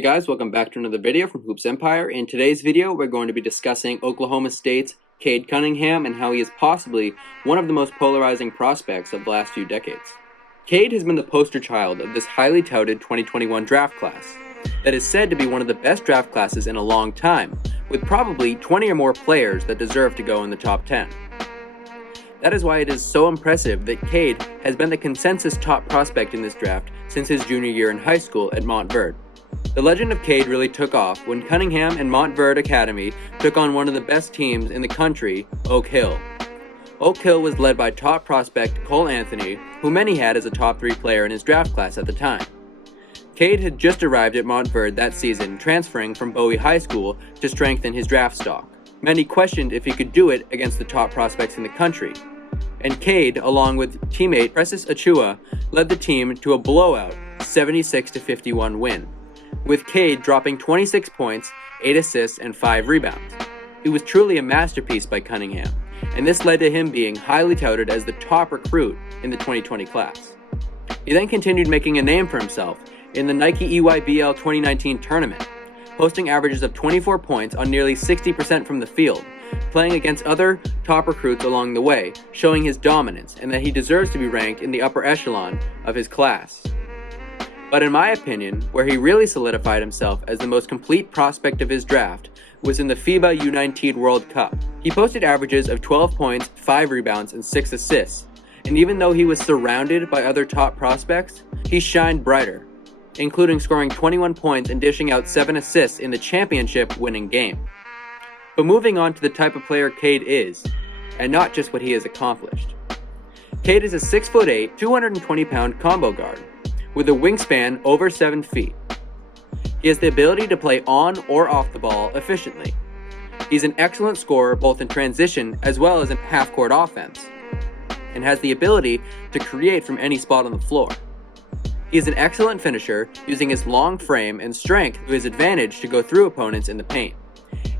Hey guys, welcome back to another video from Hoops Empire. In today's video, we're going to be discussing Oklahoma State's Cade Cunningham and how he is possibly one of the most polarizing prospects of the last few decades. Cade has been the poster child of this highly touted 2021 draft class that is said to be one of the best draft classes in a long time, with probably 20 or more players that deserve to go in the top 10. That is why it is so impressive that Cade has been the consensus top prospect in this draft since his junior year in high school at Montverde. The legend of Cade really took off when Cunningham and Montverde Academy took on one of the best teams in the country, Oak Hill. Oak Hill was led by top prospect Cole Anthony, who many had as a top 3 player in his draft class at the time. Cade had just arrived at Montverde that season, transferring from Bowie High School to strengthen his draft stock. Many questioned if he could do it against the top prospects in the country, and Cade, along with teammate Precious Achiuwa, led the team to a blowout 76-51 win, with Cade dropping 26 points, 8 assists, and 5 rebounds. It was truly a masterpiece by Cunningham, and this led to him being highly touted as the top recruit in the 2020 class. He then continued making a name for himself in the Nike EYBL 2019 tournament, posting averages of 24 points on nearly 60% from the field, playing against other top recruits along the way, showing his dominance and that he deserves to be ranked in the upper echelon of his class. But in my opinion, where he really solidified himself as the most complete prospect of his draft was in the FIBA U19 World Cup. He posted averages of 12 points, 5 rebounds, and 6 assists, and even though he was surrounded by other top prospects, he shined brighter, including scoring 21 points and dishing out 7 assists in the championship-winning game. But moving on to the type of player Cade is, and not just what he has accomplished. Cade is a 6'8", 220-pound combo guard, with a wingspan over 7 feet. He has the ability to play on or off the ball efficiently. He's an excellent scorer both in transition as well as in half-court offense, and has the ability to create from any spot on the floor. He is an excellent finisher, using his long frame and strength to his advantage to go through opponents in the paint.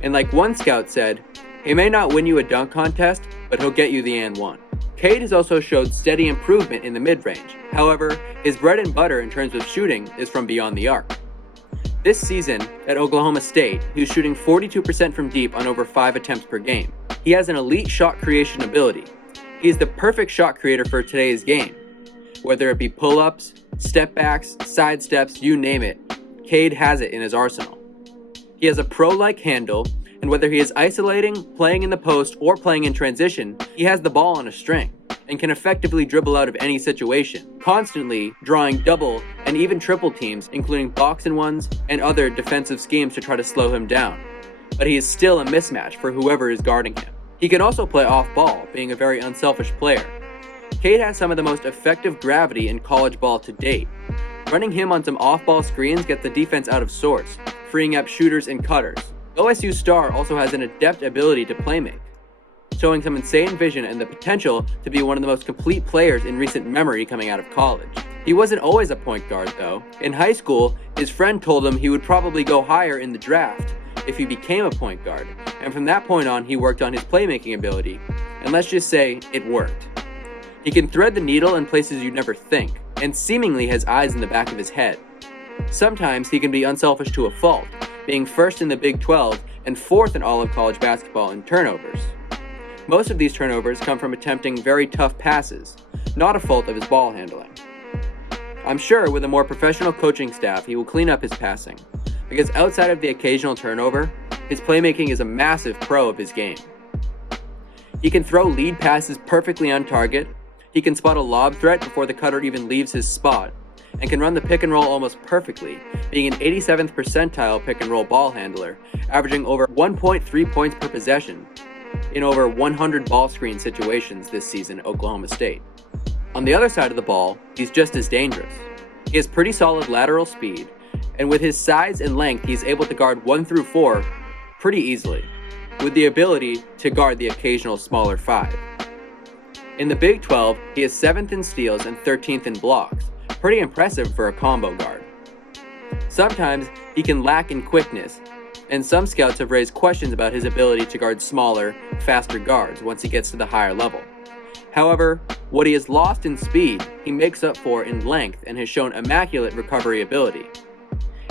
And like one scout said, he may not win you a dunk contest, but he'll get you the and one. Cade has also showed steady improvement in the mid-range. However, his bread and butter in terms of shooting is from beyond the arc. This season at Oklahoma State, he was shooting 42% from deep on over 5 attempts per game. He has an elite shot creation ability. He is the perfect shot creator for today's game. Whether it be pull-ups, step-backs, side steps, you name it, Cade has it in his arsenal. He has a pro-like handle, and whether he is isolating, playing in the post, or playing in transition, he has the ball on a string, and can effectively dribble out of any situation, constantly drawing double and even triple teams, including box-and-ones and other defensive schemes to try to slow him down. But he is still a mismatch for whoever is guarding him. He can also play off-ball, being a very unselfish player. Cade has some of the most effective gravity in college ball to date. Running him on some off-ball screens gets the defense out of sorts, freeing up shooters and cutters. OSU star also has an adept ability to playmake, showing some insane vision and the potential to be one of the most complete players in recent memory coming out of college. He wasn't always a point guard though. In high school, his friend told him he would probably go higher in the draft if he became a point guard, and from that point on he worked on his playmaking ability, and let's just say it worked. He can thread the needle in places you'd never think, and seemingly has eyes in the back of his head. Sometimes he can be unselfish to a fault, being first in the Big 12 and 4th in all of college basketball in turnovers. Most of these turnovers come from attempting very tough passes, not a fault of his ball handling. I'm sure with a more professional coaching staff he will clean up his passing, because outside of the occasional turnover, his playmaking is a massive pro of his game. He can throw lead passes perfectly on target, he can spot a lob threat before the cutter even leaves his spot, and can run the pick and roll almost perfectly, being an 87th percentile pick and roll ball handler, averaging over 1.3 points per possession in over 100 ball screen situations this season at Oklahoma State. On the other side of the ball, he's just as dangerous. He has pretty solid lateral speed, and with his size and length, he's able to guard 1 through 4 pretty easily, with the ability to guard the occasional smaller 5. In the Big 12, he is 7th in steals and 13th in blocks, pretty impressive for a combo guard. Sometimes he can lack in quickness, and some scouts have raised questions about his ability to guard smaller, faster guards once he gets to the higher level. However, what he has lost in speed, he makes up for in length and has shown immaculate recovery ability.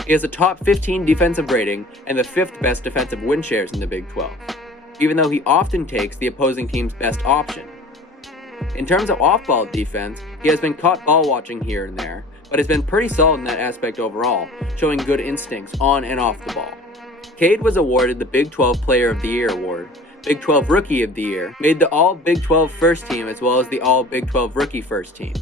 He has a top 15 defensive rating and the 5th best defensive win shares in the Big 12, even though he often takes the opposing team's best option. In terms of off-ball defense, he has been caught ball watching here and there, but has been pretty solid in that aspect overall, showing good instincts on and off the ball. Cade was awarded the Big 12 Player of the Year award, Big 12 Rookie of the Year, made the All-Big 12 First Team as well as the All-Big 12 Rookie First Team.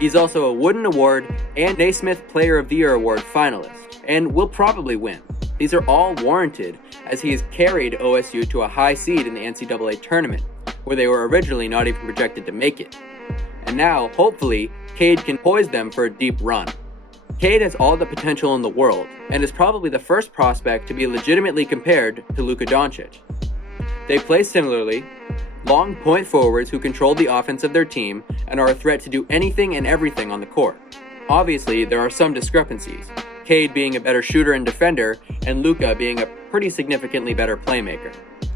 He's also a Wooden Award and Naismith Player of the Year award finalist, and will probably win. These are all warranted, as he has carried OSU to a high seed in the NCAA tournament, where they were originally not even projected to make it. And now, hopefully, Cade can poise them for a deep run. Cade has all the potential in the world, and is probably the first prospect to be legitimately compared to Luka Doncic. They play similarly, long point forwards who control the offense of their team and are a threat to do anything and everything on the court. Obviously, there are some discrepancies, Cade being a better shooter and defender, and Luka being a pretty significantly better playmaker.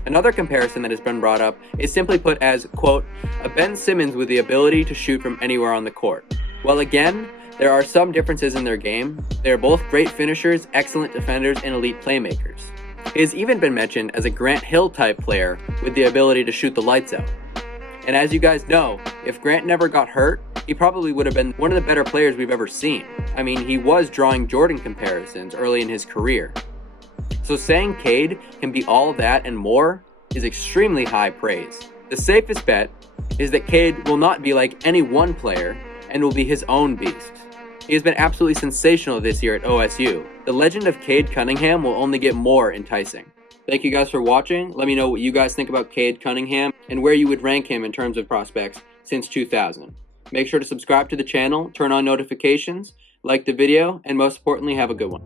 Another comparison that has been brought up is simply put as, quote, a Ben Simmons with the ability to shoot from anywhere on the court. Well, again, there are some differences in their game. They are both great finishers, excellent defenders, and elite playmakers. He has even been mentioned as a Grant Hill type player with the ability to shoot the lights out. And as you guys know, if Grant never got hurt, he probably would have been one of the better players we've ever seen. I mean, he was drawing Jordan comparisons early in his career. So saying Cade can be all that and more is extremely high praise. The safest bet is that Cade will not be like any one player and will be his own beast. He has been absolutely sensational this year at OSU. The legend of Cade Cunningham will only get more enticing. Thank you guys for watching. Let me know what you guys think about Cade Cunningham and where you would rank him in terms of prospects since 2000. Make sure to subscribe to the channel, turn on notifications, like the video, and most importantly, have a good one.